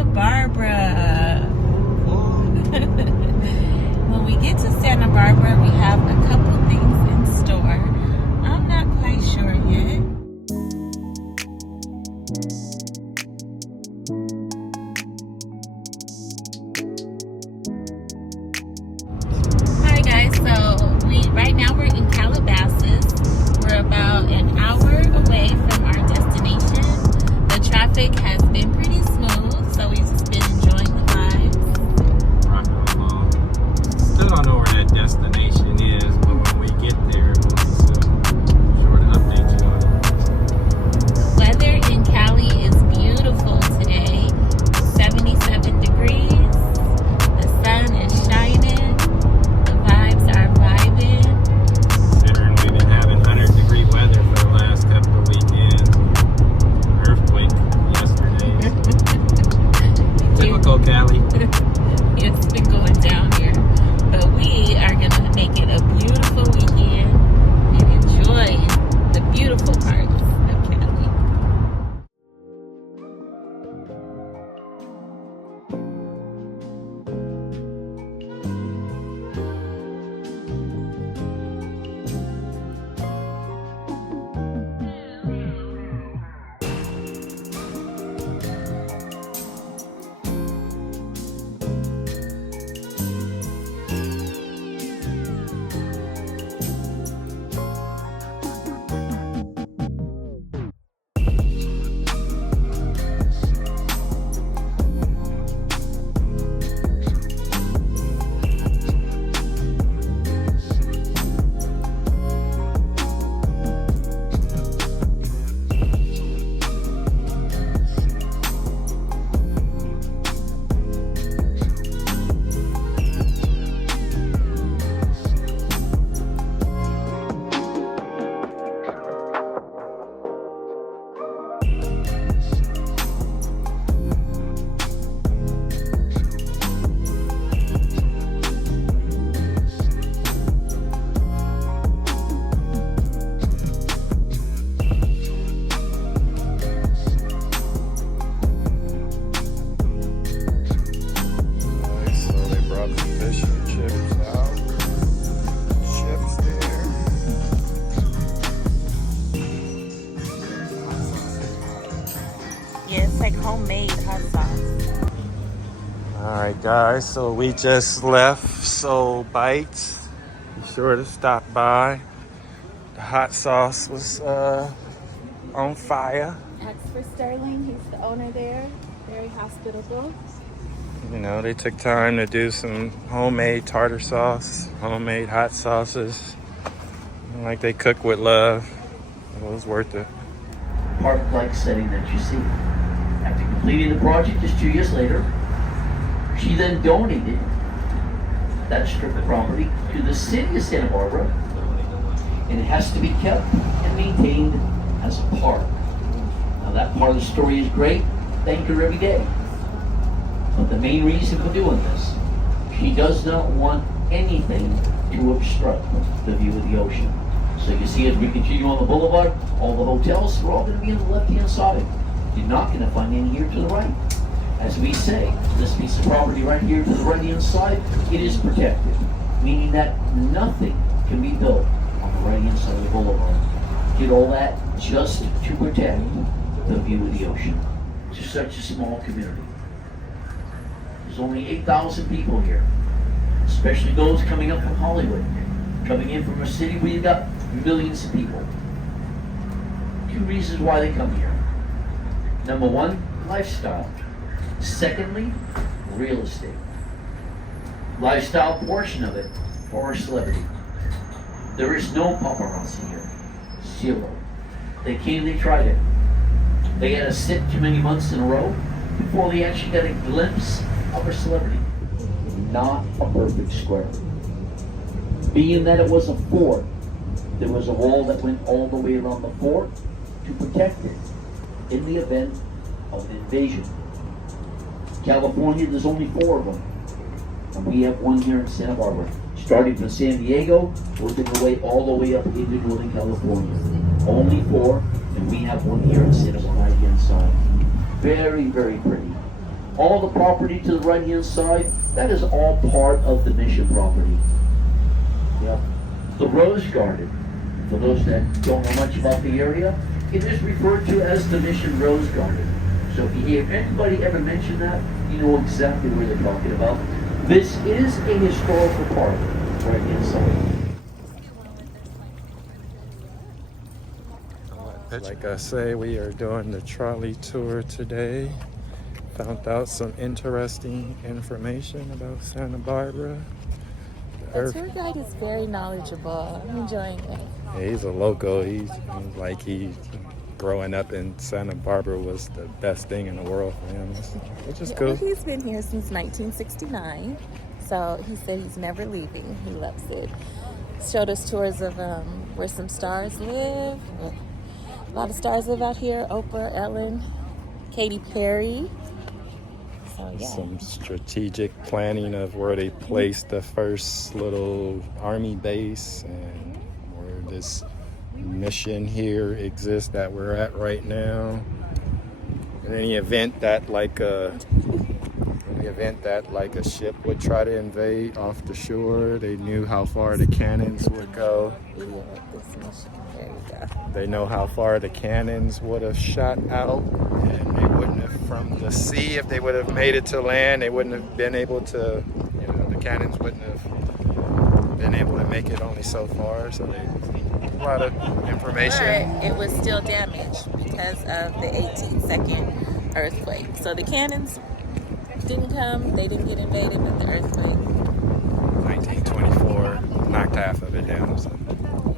Santa Barbara. When we get to Santa Barbara, we have a couple things in store. I'm not quite sure yet. Hi guys, so right now we're in Calabasas. We're about an hour away from our destination. The traffic has been pretty smooth, so we've just been enjoying the vibes. Rocking along. Still don't know where that destination is, but when we get there, we'll be sure to update you on it. The weather in Cali is beautiful today. 77 degrees. The sun is shining. The vibes are vibing. Considering we've been having 100-degree weather for the last couple of weekends. Earthquake yesterday. Typical Cali. It's been going down here. But we are going to make it a beautiful weekend and enjoy the beautiful parts of Cali. So they brought the fish and chips out. Chips there. Yeah, it's like homemade hot sauce. Alright guys, so we just left Soul Bites. Be sure to stop by. The hot sauce was on fire. Ask for Sterling. He's the owner there. Very hospitable. You know, they took time to do some homemade tartar sauce, homemade hot sauces. Like they cook with love. It was worth it. Park-like setting that you see. After completing the project just 2 years later, she then donated that strip of property to the city of Santa Barbara, and it has to be kept and maintained as a park. Now that part of the story is great. Thank her every day. But the main reason for doing this, she does not want anything to obstruct the view of the ocean. So you see, as we continue on the boulevard, all the hotels are all going to be on the left-hand side. You're not going to find any here to the right. As we say, this piece of property right here to the right-hand side, it is protected, meaning that nothing can be built on the right-hand side of the boulevard. Did all that just to protect the view of the ocean. To such a small community. There's only 8,000 people here, especially those coming up from Hollywood, coming in from a city where you've got millions of people. 2 reasons why they come here. Number one, lifestyle. Secondly, real estate. Lifestyle portion of it for a celebrity. There is no paparazzi here. Zero. They came, they tried it. They had to sit too many months in a row before they actually got a glimpse of a celebrity. Not a perfect square. Being that it was a fort, there was a wall that went all the way around the fort to protect it in the event of an invasion. California, there's only 4 of them. And we have one here in Santa Barbara. Starting from San Diego, working our way all the way up into Northern California. Only 4, and we have one here in Santa Barbara right inside. Very, very pretty. All the property to the right-hand side, that is all part of the Mission property. Yep. The Rose Garden, for those that don't know much about the area, it is referred to as the Mission Rose Garden. So if anybody ever mentioned that, you know exactly where they're talking about. This is a historical park right inside. Like I say, we are doing the trolley tour today. Found out some interesting information about Santa Barbara. The tour guide is very knowledgeable. I'm enjoying it. Yeah, he's a local. He's growing up in Santa Barbara was the best thing in the world for him, which is cool. Well, he's been here since 1969, so he said he's never leaving. He loves it. Showed us tours of where some stars live. A lot of stars live out here. Oprah, Ellen, Katy Perry. So, yeah. Some strategic planning of where they placed the first little army base and where this mission here exists that we're at right now. In any event that like a ship would try to invade off the shore, they knew how far the cannons would go. There you go. They know how far the cannons would have shot out, and they wouldn't have, from the sea, if they would have made it to land, they wouldn't have been able to, the cannons wouldn't have been able to make it only so far. So a lot of information. But it was still damaged because of the 18-second earthquake. So the cannons didn't come, they didn't get invaded, but the earthquake. 1924 knocked half of it down. So.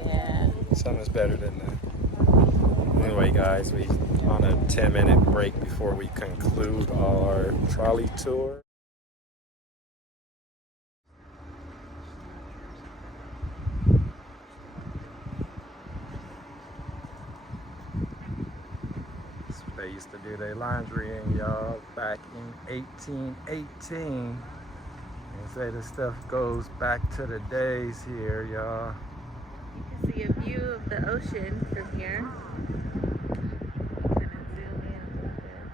Yeah. Something's better than that. Anyway, guys, we on a 10-minute break before we conclude our trolley tour. They used to do their laundry in, y'all, back in 1818. They say this stuff goes back to the days here, y'all. You can see a view of the ocean from here. I'm gonna zoom in a little bit.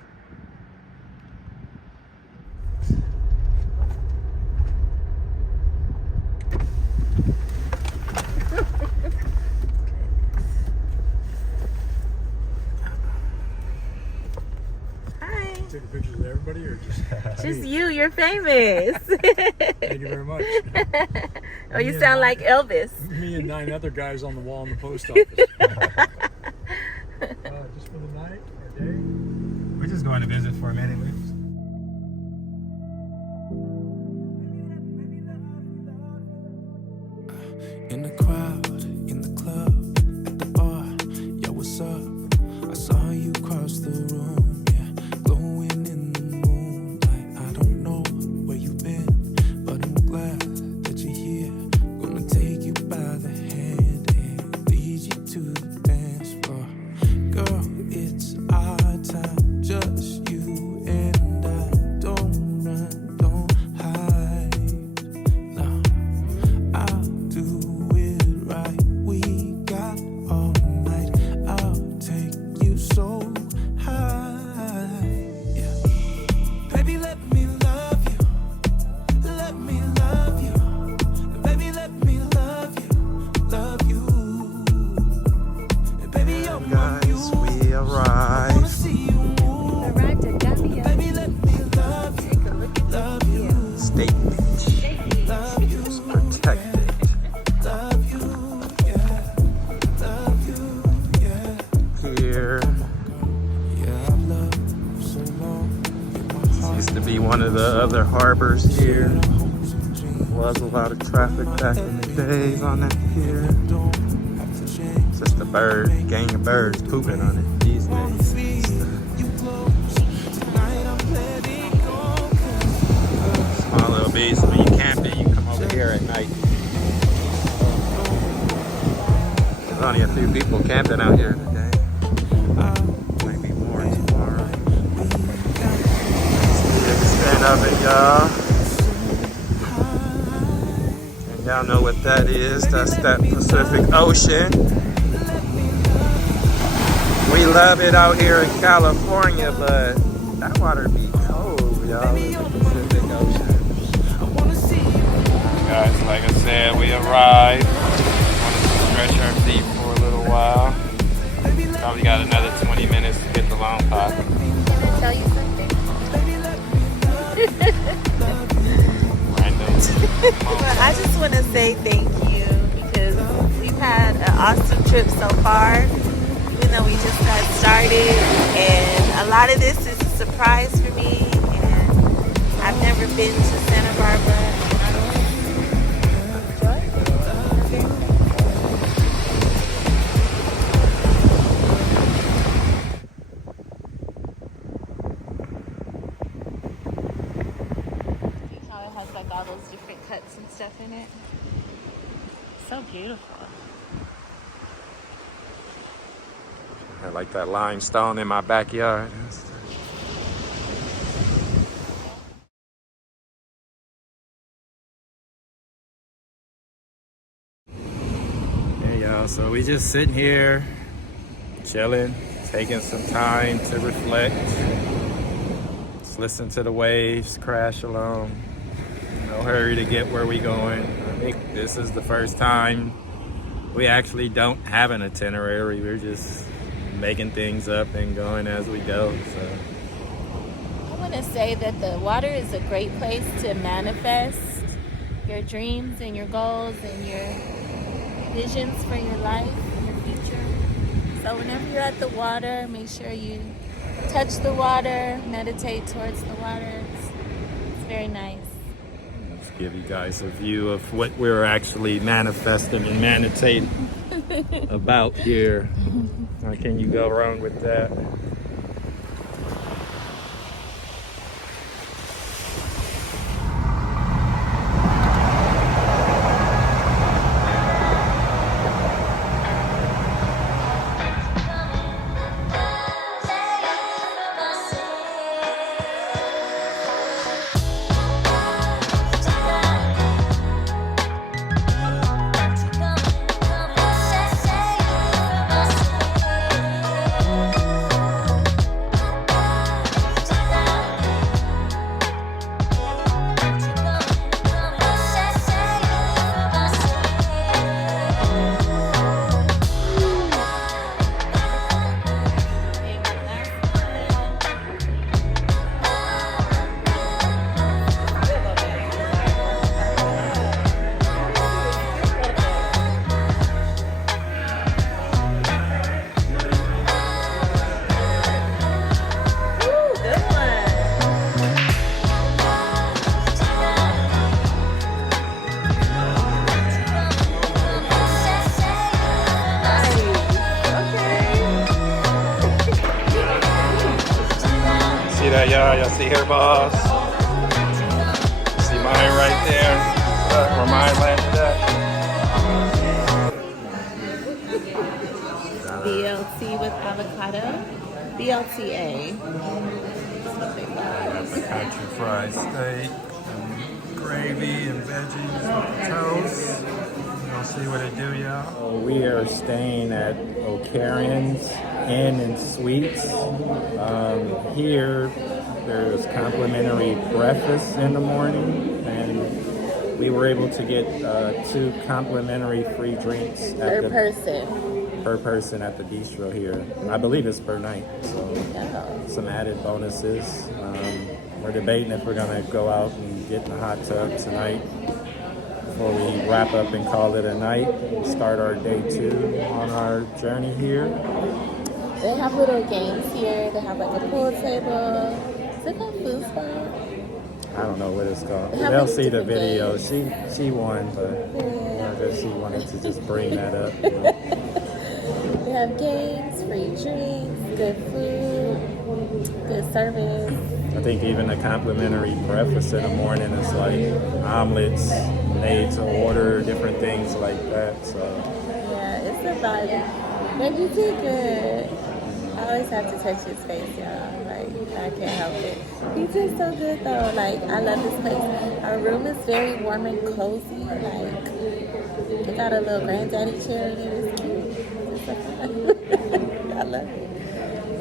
Hi. Taking pictures of everybody or Just you, you're famous. Thank you very much. Oh, you sound like Elvis. Me and 9 other guys on the wall in the post office. Just for the night or day? We're just going to visit for a minute. In the crowd, in the club, at the bar, yo, what's up? I saw you cross the room, yeah, glowing in the moonlight. I don't know where you've been, but I'm glad that you're here. Gonna take you by the hand and lead you to the dance floor. Girl, it's our time, just you and I. Don't run, don't hide. No, I'll do right, we got all night. I'll take you so high, yeah. Baby, let me love you. Let me love you. Baby, let me love you. Love you. Baby, you're my Guys, we arrived. Arrived at Gambia. Baby, let me love you. Take a look at Love you. State Beach. Love you. It's protected. Love you. Yeah. Love you. Yeah. Here. Yeah, I've loved so long. This used to be one of the other harbors here. Was a lot of traffic back in the days on that pier. Just a gang of birds pooping on it these days. Small little beach. When you camping, you come over here at night. There's only a few people camping out here today. Maybe more tomorrow. Extent of it, y'all. And y'all know what that is. That's that Pacific Ocean. We love it out here in California, but that water be cold, y'all, in the Pacific Ocean. Guys, like I said, we arrived. Wanted to stretch our feet for a little while. Probably got another 20 minutes to get the long pot. Can I tell you something? Well, I just want to say thank you because we've had an awesome trip so far. Even though we just got started, and a lot of this is a surprise for me. And I've never been to Santa Barbara. Like all those different cuts and stuff in it. So beautiful. I like that limestone in my backyard. Hey y'all, so we just sitting here, chilling, taking some time to reflect. Just listen to the waves crash along. No hurry to get where we going. I think this is the first time we actually don't have an itinerary. We're just making things up and going as we go. So I want to say that the water is a great place to manifest your dreams and your goals and your visions for your life and your future. So whenever you're at the water, make sure you touch the water, meditate towards the water. It's very nice. let's give you guys a view of what we're actually manifesting and meditating about here. How can you go wrong with that? See that, y'all see her, boss? See mine right there? Where mine landed at? BLT with avocado. BLTA. The country fried steak, and gravy, and veggies, toast. You'll see what it do, y'all. We are staying at O'Carion's Inn and Suites. Here, there's complimentary breakfast in the morning, and we were able to get 2 complimentary free drinks Per person at the bistro here. I believe it's per night, so some added bonuses. We're debating if we're gonna go out and get in the hot tub tonight before we wrap up and call it a night and start our day 2 on our journey here. They have little games here. They have like a pool table. Is it called Food Spot? I don't know what it's called. They have They'll like see the different video. games. She won, but I guess she wanted to just bring that up. They have games, free drinks, good food, good service. I think even a complimentary breakfast in the morning is like omelets made to order, different things like that. So Yeah, it's a vibe. But you did good. I always have to touch his face, y'all. Like, I can't help it. He did so good, though. Like, I love this place. Our room is very warm and cozy. Like, it got a little granddaddy chair in it. It's cute. It's so fun. I love it.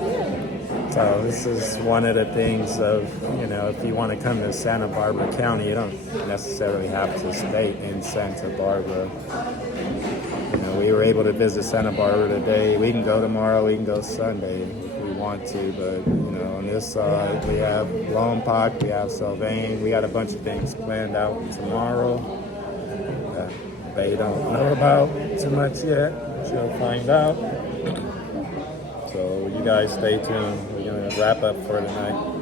Yeah. So this is one of the things of, you know, if you want to come to Santa Barbara County, you don't necessarily have to stay in Santa Barbara. You know, we were able to visit Santa Barbara today. We can go tomorrow, we can go Sunday if we want to, but, you know, on this side, we have Lompoc, we have Sylvain. We got a bunch of things planned out tomorrow that they don't know about too much yet. You'll find out. So you guys stay tuned. We're going to wrap up for tonight.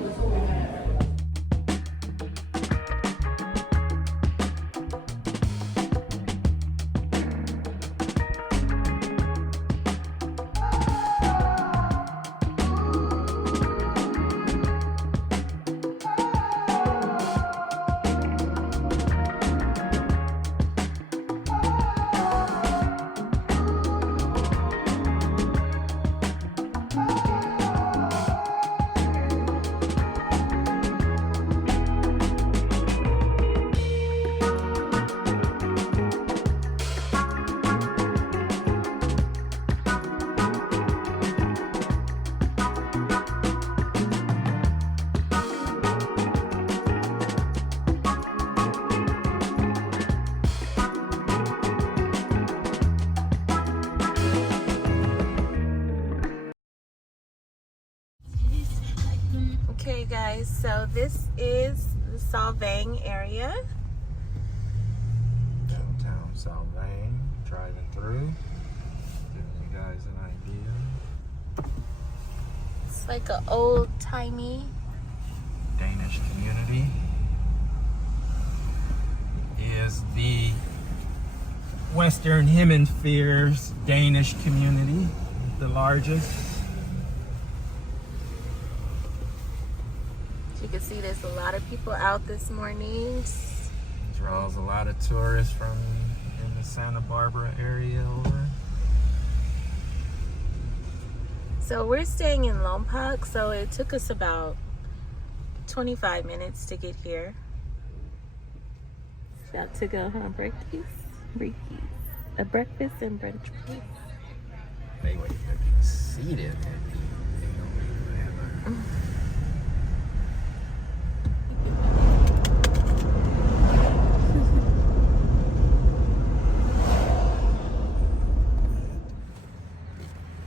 Okay guys, so this is the Sylvain area. Downtown Sylvain, driving through. Giving you guys an idea. It's like an old-timey. Danish community is the Western Hemisphere's Danish community, the largest. You can see there's a lot of people out this morning. Draws a lot of tourists from in the Santa Barbara area over. So we're staying in Lompoc, so it took us about 25 minutes to get here. About to go home a breakfast and brunch place. They wait to be seated.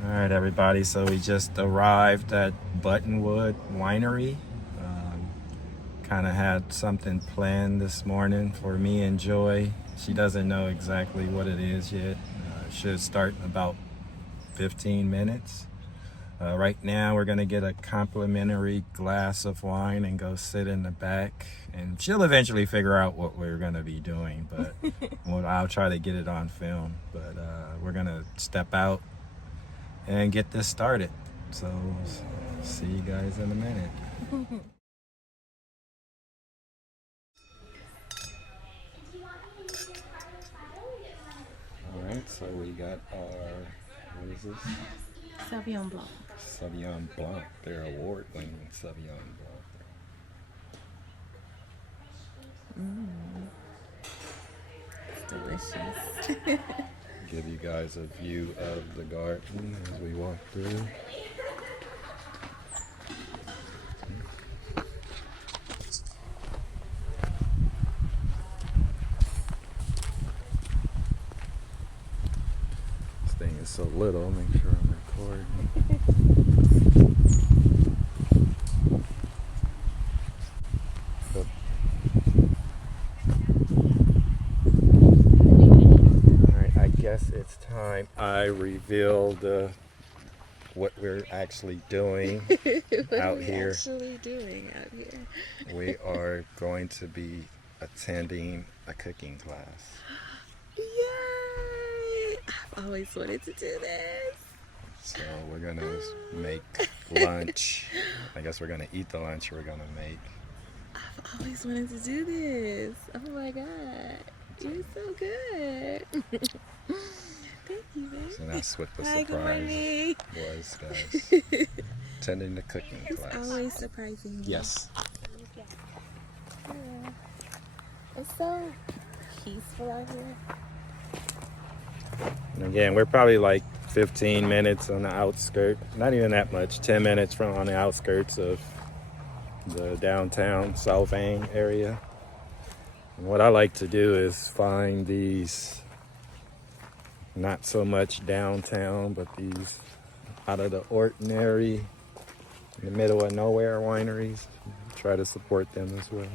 All right, everybody. So we just arrived at Buttonwood Winery. Kind of had something planned this morning for me and Joy. She doesn't know exactly what it is yet. Should start in about 15 minutes. Right now, we're gonna get a complimentary glass of wine and go sit in the back. And she'll eventually figure out what we're gonna be doing, but I'll try to get it on film. But we're gonna step out and get this started. So see you guys in a minute. All right, so we got our, what is this? Sauvignon Blanc. Sauvignon Blanc, their award-winning Sauvignon Blanc. It's delicious. Give you guys a view of the garden as we walk through. This thing is so little, make sure I'm recording. It's time I revealed what we're actually doing out here. We are going to be attending a cooking class. Yay! I've always wanted to do this. So we're gonna make lunch. I guess we're gonna eat the lunch we're gonna make. I've always wanted to do this. Oh my god. You're so good. Thank you, babe. So that's what the Hi, surprise was, guys. Attending the cooking class. It's always surprising me. Yes. Yeah. It's so peaceful out here. And again, we're probably like 15 minutes on the outskirts, not even that much, 10 minutes from on the outskirts of the downtown South Ang area. And what I like to do is find these not so much downtown, but these out of the ordinary, in the middle of nowhere wineries. Try to support them as well.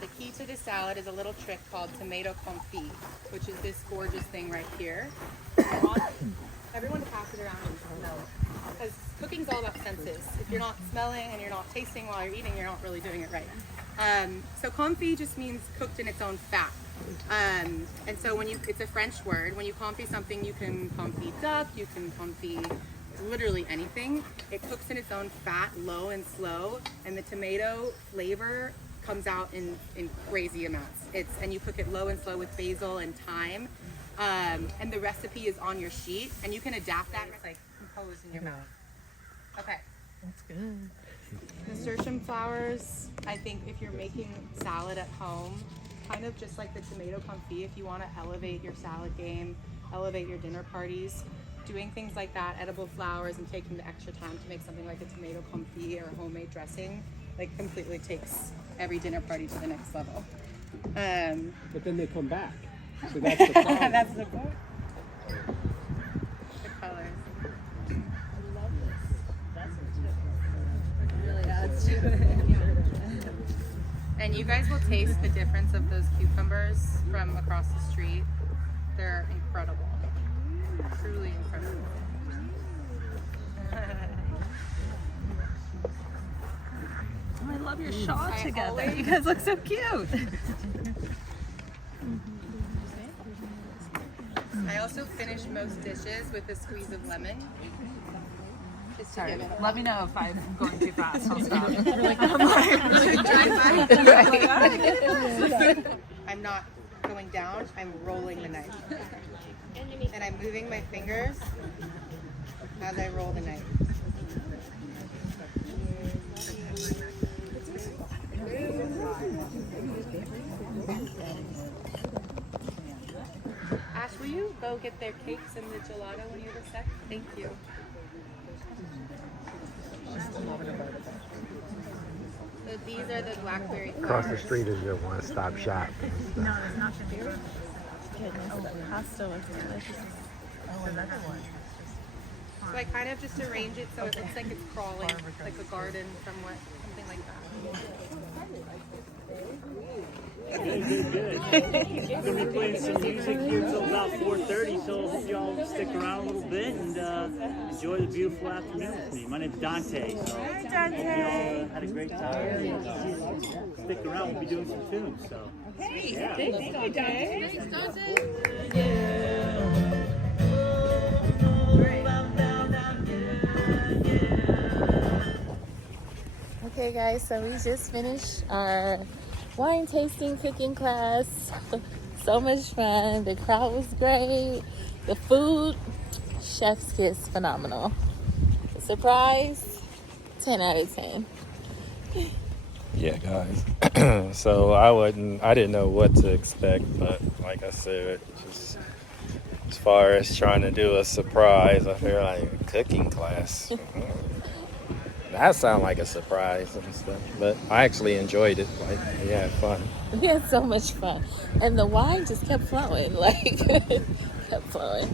The key to this salad is a little trick called tomato confit, which is this gorgeous thing right here. Everyone pass it around and smell it. Because cooking's all about senses. If you're not smelling and you're not tasting while you're eating, you're not really doing it right. So confit just means cooked in its own fat. And so it's a French word. When you confit something, you can confit duck, you can confit literally anything. It cooks in its own fat, low and slow, and the tomato flavor comes out in crazy amounts. And you cook it low and slow with basil and thyme. And the recipe is on your sheet, and you can adapt that. It's like composed in your mouth. Okay. That's good. Nasturtium flowers, I think if you're making salad at home, kind of just like the tomato confit, if you want to elevate your salad game, elevate your dinner parties, doing things like that, edible flowers, and taking the extra time to make something like a tomato confit or a homemade dressing, like completely takes every dinner party to the next level. But then they come back. So that's the problem. That's the point. The colors. I love this. It really adds to it. And you guys will taste the difference of those cucumbers from across the street. They're incredible. Truly incredible. Oh, I love your shot I together. always- You guys look so cute. I also finish most dishes with a squeeze of lemon. Just to Sorry, give it a let me know if I'm going too fast. I'll stop. I'm not going down, I'm rolling the knife. And I'm moving my fingers as I roll the knife. Ash, will you go get their cakes and the gelato when you have a sec? Thank you. So these are the blackberry Across the flowers. street is your one-stop shop. No, it's not your goodness. Oh, the pasta looks delicious. Oh, another one. So I kind of just arrange it so it looks like it's crawling, like a garden somewhat, something like that. We're gonna be playing some music here till about 4:30, so I hope y'all stick around a little bit and enjoy the beautiful afternoon with me. My name's Dante, so hope y'all had a great time. And stick around, we'll be doing some tunes. So yeah. Okay guys, so we just finished our wine tasting cooking class. So much fun. The crowd was great. The food, chef's kiss, phenomenal. The surprise, 10 out of 10. Yeah, guys. So I didn't know what to expect, but like I said, just as far as trying to do a surprise, I feel like a cooking class. That sounds like a surprise and stuff, but I actually enjoyed it. Like, we had fun. We had so much fun. And the wine just kept flowing, like, kept flowing.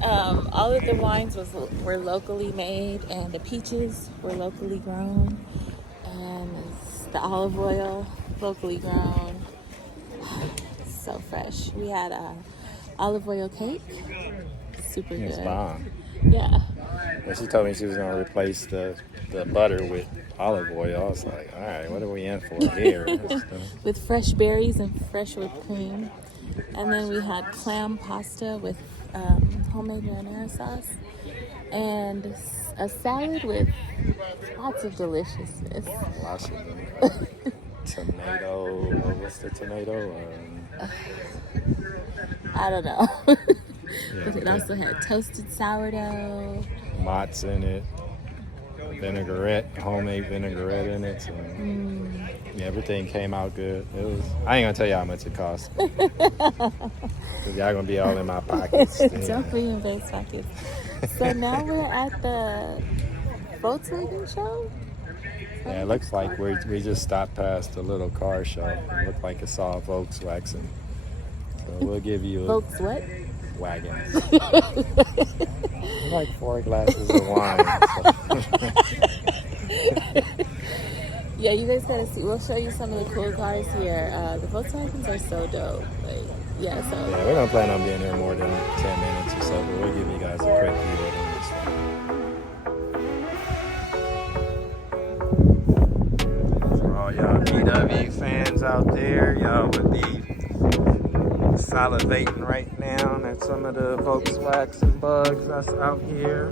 All of the wines were locally made, and the peaches were locally grown, and the olive oil, locally grown. So fresh. We had olive oil cake. Super It's good. bomb. Yeah. When she told me she was going to replace the butter with olive oil, I was like, all right, what are we in for here? With fresh berries and fresh whipped cream. And then we had clam pasta with homemade marinara sauce. And a salad with lots of deliciousness. Lots of them. Tomato, what's the tomato? I don't know. Yeah, But it also had toasted sourdough. Mott's in it. vinaigrette, homemade vinaigrette in it. So yeah, everything came out good. It was. I ain't gonna tell you how much it cost. Cause y'all gonna be all in my pockets. Definitely in Babe's pockets. So now we're at the Volkswagen show. Yeah, it looks like we just stopped past a little car show. It looked like it saw a Volkswagen. So we'll give you a Volks what? wagon. Like 4 glasses of wine. Yeah, you guys gotta see. We'll show you some of the cool cars here. The Volkswagens are so dope. Like, yeah, so. Yeah, we don't plan on being here more than 10 minutes or so, but we'll give you guys a quick view of them. For all y'all VW fans out there, y'all would be salivating right now at some of the Volkswagen bugs that's out here.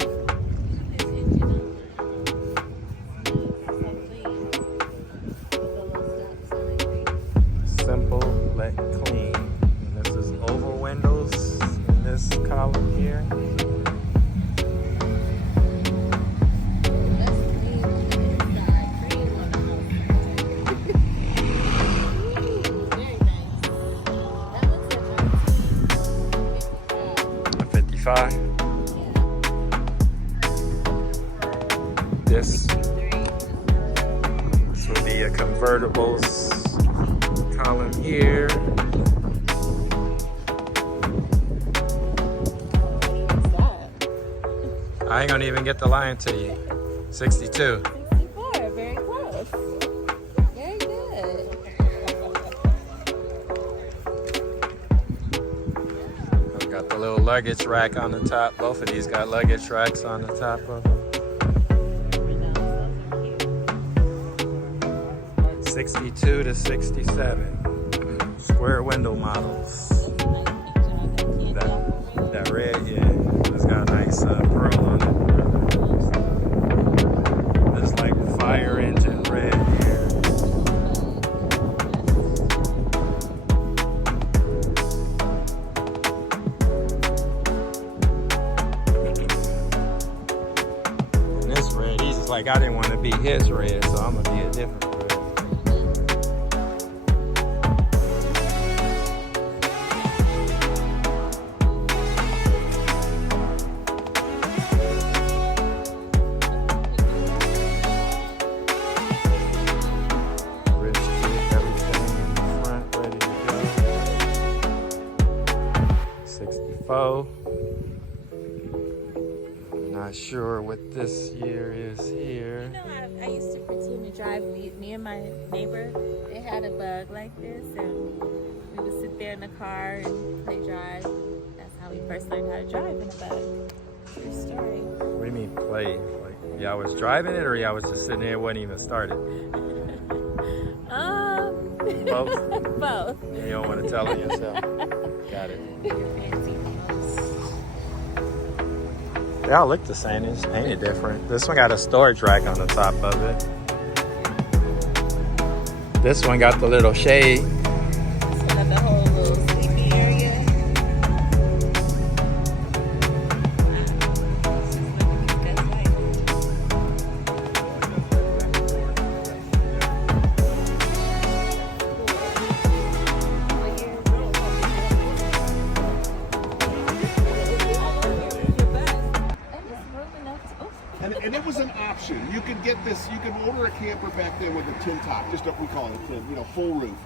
Simple, let clean. And this is oval windows in this column here. A 55. This would be a convertibles column here. I ain't gonna even get the line to you. 62. 64, very close. Very good. Got the little luggage rack on the top. Both of these got luggage racks on the top of them. 62 to 67. Square window models. That red, yeah. It's got a nice pearl on it. It's like fire engine red here. And this red, he's just like, I didn't want to be his red, so I'm gonna be a different red. Not sure what this year is here. You know, I used to pretend to drive. Me and my neighbor, they had a bug like this, and we would sit there in the car and play drive. That's how we first learned how to drive in a bug. True story. What do you mean play? Like y'all was driving it, or y'all was just sitting there, it wasn't even started? Both. Both. You don't want to tell it yourself. Got it. They all look the same, it's painted different. This one got a storage rack on the top of it. This one got the little shade. This one got the whole little sleepy area. And it was an option. You could get this. You could order a camper back then with a tin top, just what we call it, full roof.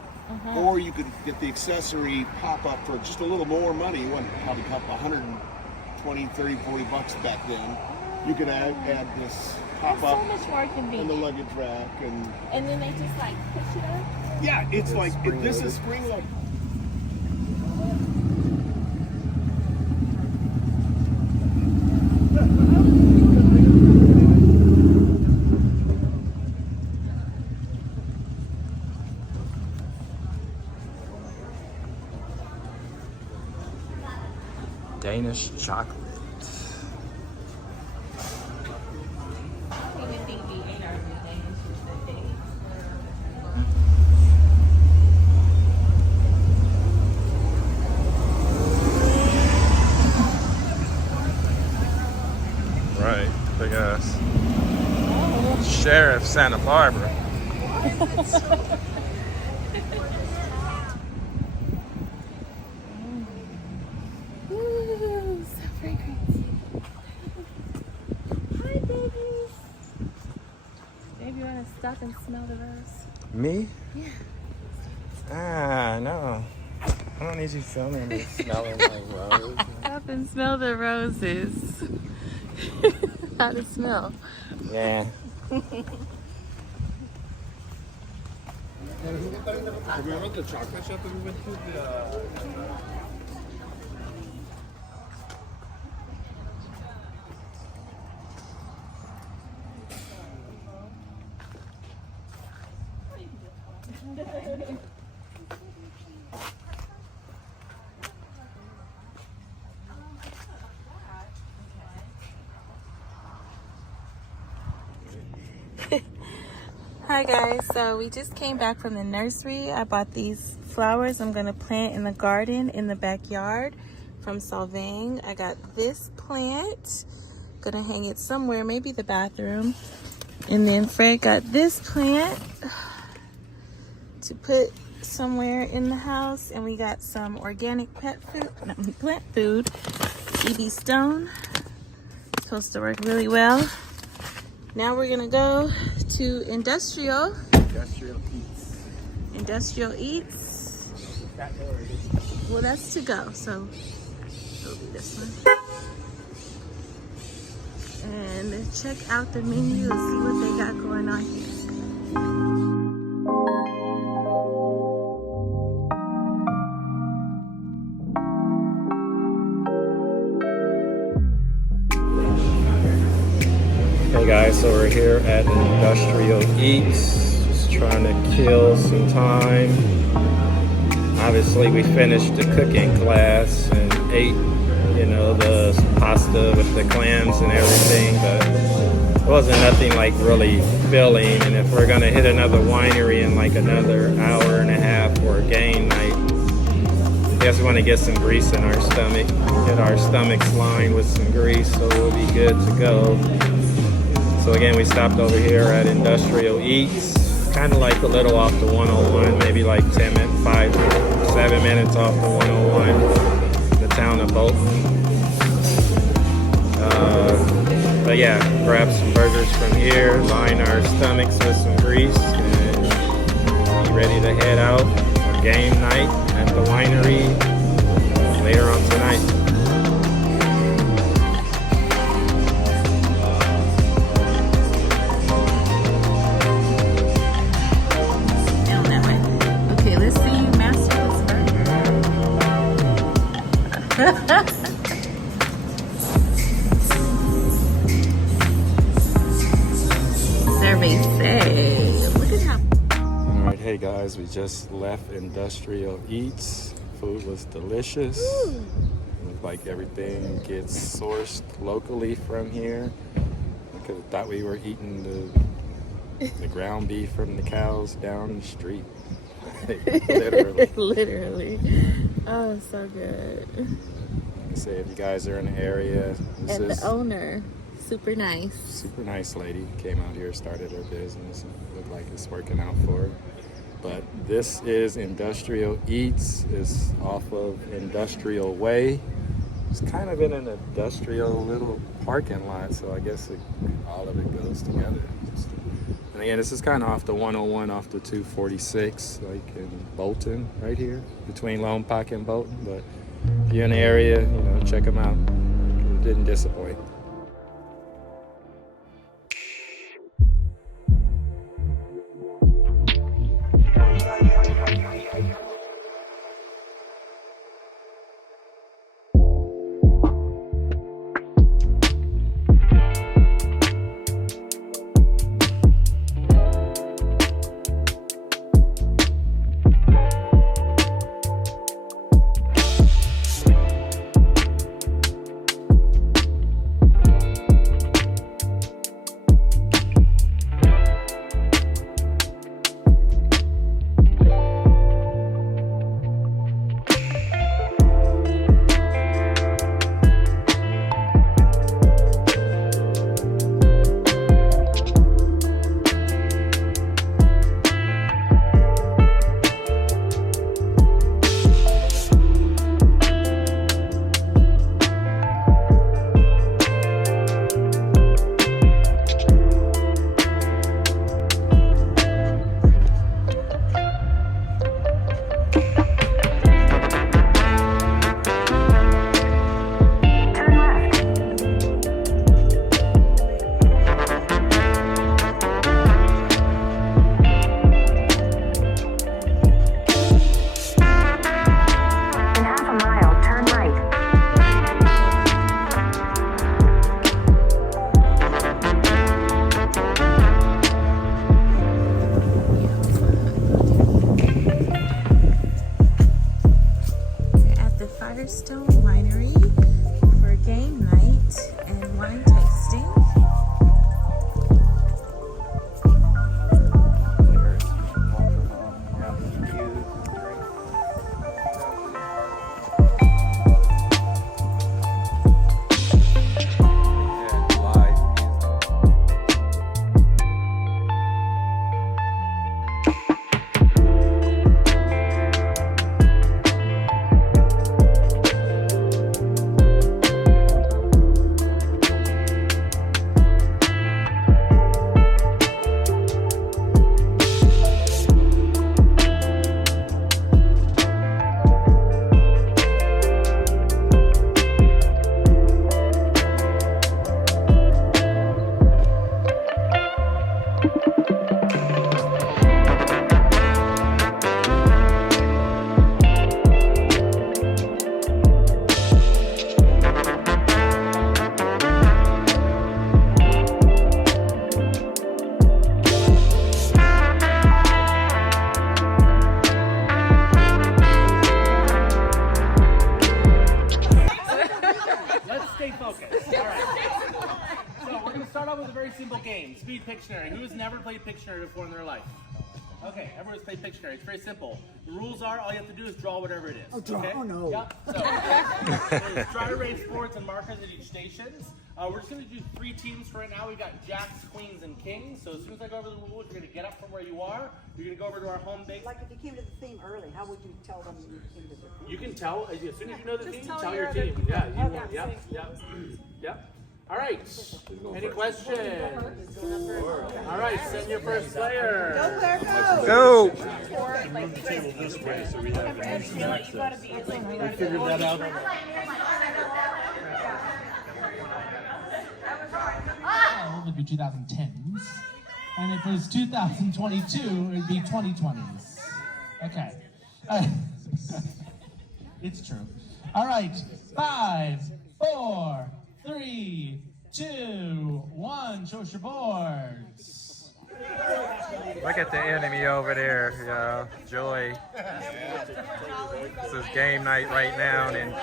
Or you could get the accessory pop up for just a little more money. It probably cost 120, 30, 40 bucks back then. You could add this pop That's up so much more in convenient. the luggage rack, and then they just like push it up. yeah, it's like this is spring loaded. Danish chocolate. Right, big ass. Sheriff Santa Barbara. Ooh, so fragrant. Hi, babies. Maybe you want to stop and smell the rose? Me? Yeah. Ah, no. I don't need you filming me smelling like rose. Stop and smell the roses. How to smell? Yeah. Remember the chocolate shop that we went to? Hi guys, so we just came back from the nursery. I bought these flowers I'm gonna plant in the garden in the backyard from Salvang. I got this plant, gonna hang it somewhere, maybe the bathroom. And then Fred got this plant to put somewhere in the house. And we got some organic plant food, EB Stone. Supposed to work really well. Now we're gonna go to Industrial Eats. Well, that's to go, so we'll do this one. And check out the menu and see what they got going on here. Hey guys, so we're here at Industrial Eats, just trying to kill some time. Obviously we finished the cooking class and ate, you know, the pasta with the clams and everything, but it wasn't nothing like really filling. And if we're gonna hit another winery in like another hour and a half for a game night, I guess we want to get some grease in our stomach, get our stomachs lined with some grease so we'll be good to go. So again, we stopped over here at Industrial Eats, kind of like a little off the 101, maybe like 7 minutes off the 101, the town of Bolton. But yeah, grab some burgers from here, line our stomachs with some grease, and be ready to head out for game night at the winery later on tonight. Alright, hey guys, we just left Industrial Eats. Food was delicious. Looked like everything gets sourced locally from here. I could have thought we were eating the ground beef from the cows down the street. Literally. Literally. Oh, so good. Say if you guys are in the area, and the owner, super nice. Super nice lady, came out here, started her business, and looked like it's working out for her. But this is Industrial Eats. It's off of Industrial Way. It's kind of in an industrial little parking lot, so I guess all of it goes together. And again, this is kind of off the 101, off the 246, like in Bolton, right here, between Lone Park and Bolton. But if you're in the area, you know, check them out. It didn't disappoint. off with a very simple game, Speed Pictionary. Who's never played Pictionary before in their life? Okay, everyone's played Pictionary. It's very simple. The rules are, all you have to do is draw whatever it is. Oh, draw. Okay? Oh, no. Yep. So, there's dry erase boards and markers at each station. We're just going to do 3 teams for right now. We've got jacks, queens, and kings. So as soon as I go over the rules, you're going to get up from where you are. You're going to go over to our home base. Like if you came to the theme early, how would you tell them you came to the theme? You can tell, as soon as you know the Just team, tell tell your your other team. people. Yeah, you Okay. want, yep, yep, yep. All right. Any questions? All right, send your first player. Go, Claire, go! Go! Move the table this way so we have an easy access. We figured that out. It would be 2010s, and if it was 2022, it would be 2020s. Okay. It's true. All right. 5, 4, 3, 2, 1. Show us your boards. Look at the enemy over there, Joy. This is game night right now, and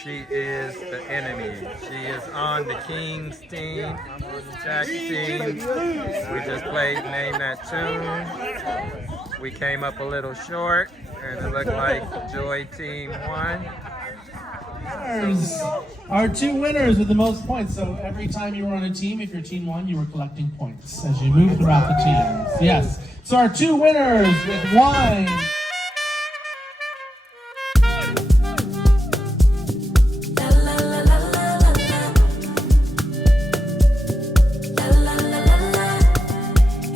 she is the enemy. She is on the King's team. I'm on the Jack's team. We just played Name That Tune. We came up a little short, and it looked like Joy team won. Our 2 winners with the most points. So every time you were on a team, if your team won, you were collecting points as you move throughout the teams. Yes. So our 2 winners with wine.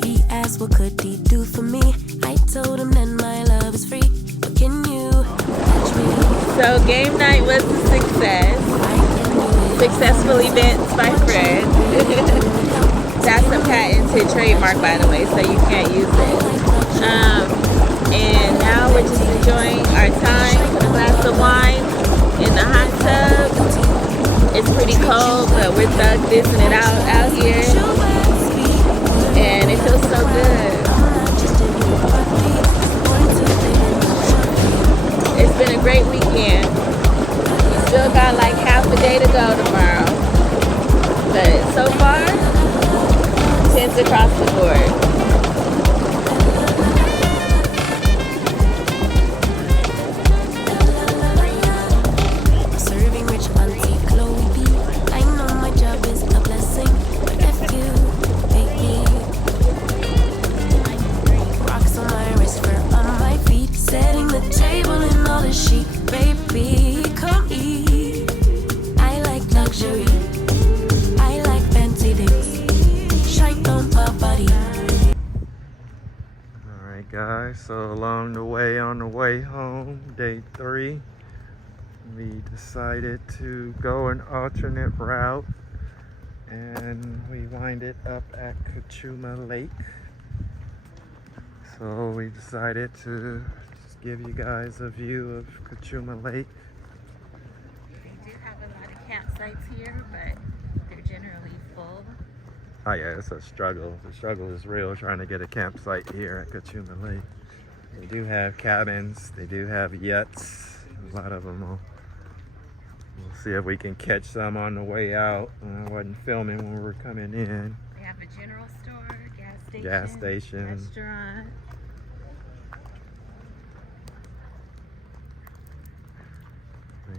He asked what could he do for me. I told him that my love is free. But can you touch me? So game night was a success. Successful events by Fred. That's a patented trademark, by the way, so you can't use it. And now we're just enjoying our time with a glass of wine in the hot tub. It's pretty cold, but we're thug dissing it out here. And it feels so good. It's been a great weekend. Still got like half a day to go tomorrow. But so far, 10s across the board. Serving rich auntie Chloe B. I know my job is a blessing, but if you make me rocks on my wrist, fur on my feet, setting the table in all the chic, baby, come eat. I like luxury, I like fancy things, shine on my body. Alright guys, so along the way, on the way home, day 3, we decided to go an alternate route, and we winded up at Kachuma Lake. So we decided to just give you guys a view of Kachuma Lake. We do have a lot of campsites here, but they're generally full. Oh yeah, it's a struggle. The struggle is real trying to get a campsite here at Kachuma Lake. They do have cabins, they do have yachts, a lot of them. We'll see if we can catch some on the way out. I wasn't filming when we were coming in. They have a general store, gas station, restaurant.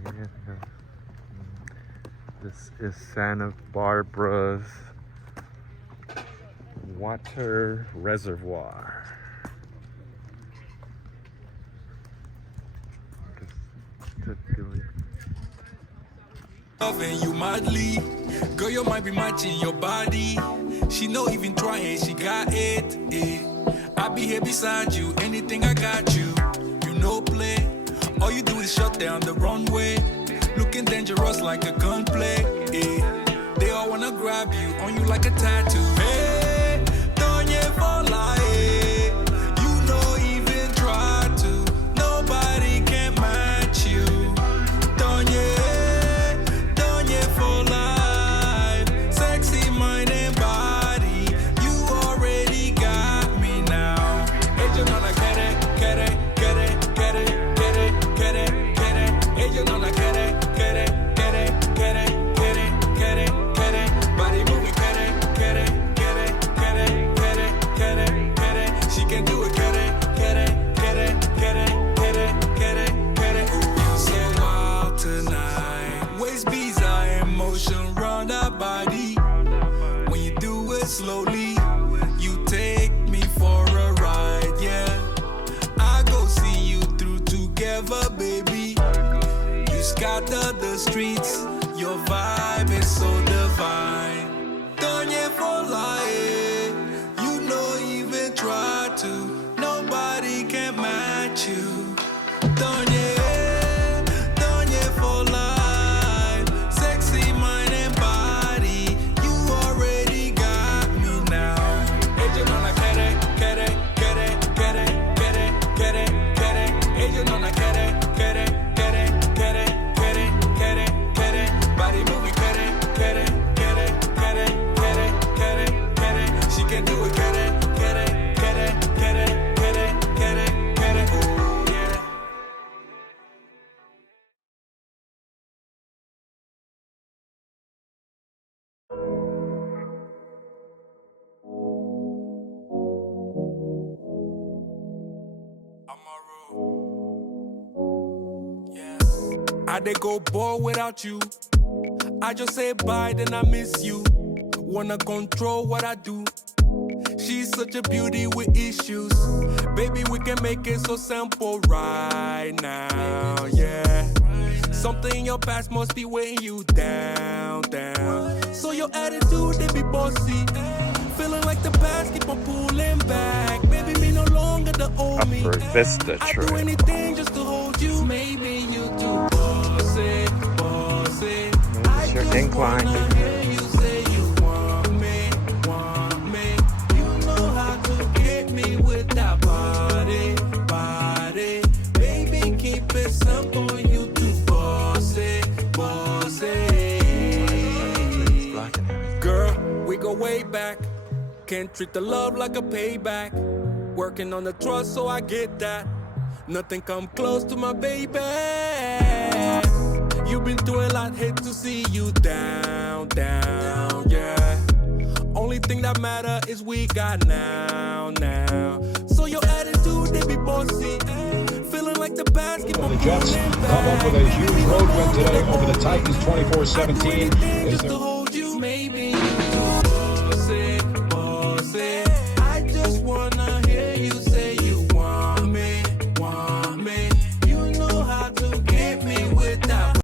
Yeah. This is Santa Barbara's water reservoir. Loving you madly, girl, you might be matching your body. She no even trying, she got it. I be here beside you, anything I got you. You know play, all you do is shut down the runway. Looking dangerous like a gunplay. They all wanna grab you, on you like a tattoo. Hey, don't you fall like you know even try to. Nobody can match you. Don't you? For life, sexy mind and body, you already got me now. Ella no la quiere, quiere, quiere, quiere, quiere, quiere, quiere. Ella no la quiere, quiere, quiere, quiere, quiere, quiere, quiere. Body moving, quiere, quiere. slowly. You take me for a ride, yeah. I go see you through together, baby. You scatter the streets, your vibe is so divine. Done yet for lying, you know even try to. Nobody can match you. Done yet for life. Sexy mind and body, you already got me now. Ella no la quiere, quiere, quiere, quiere, quiere, quiere, quiere. Ella no la quiere, quiere, quiere, quiere, quiere, quiere, quiere. Body moving, quiere, quiere, quiere, quiere, quiere, quiere, quiere. She can do it, quiere, quiere, quiere, quiere, quiere, quiere, quiere. Ooh, yeah. I did go bored without you. I just say bye, then I miss you. Wanna control what I do. She's such a beauty with issues. Baby, we can make it so simple right now, yeah. Something in your past must be weighing you down, down. So your attitude, they be bossy. Feeling like the past, keep on pulling back. Baby, me no longer the old me. Upper Vista I do Trail. anything just to hold you. Maybe you do boss it, boss it. It's your incline. Hear you say you want me, want me. You know how to get me with that body, body. Baby, keep it simple. You do boss it, boss it. Girl, we go way back. Can't treat the love like a payback. Working on the trust, so I get that. Nothing come close to my baby. You've been through a lot, hate to see you down, down, yeah. Only thing that matter is we got now, now. So your attitude, they be bossy. Feeling like the past, keep on The Jets come up with a huge road win today over the Titans, 24-17.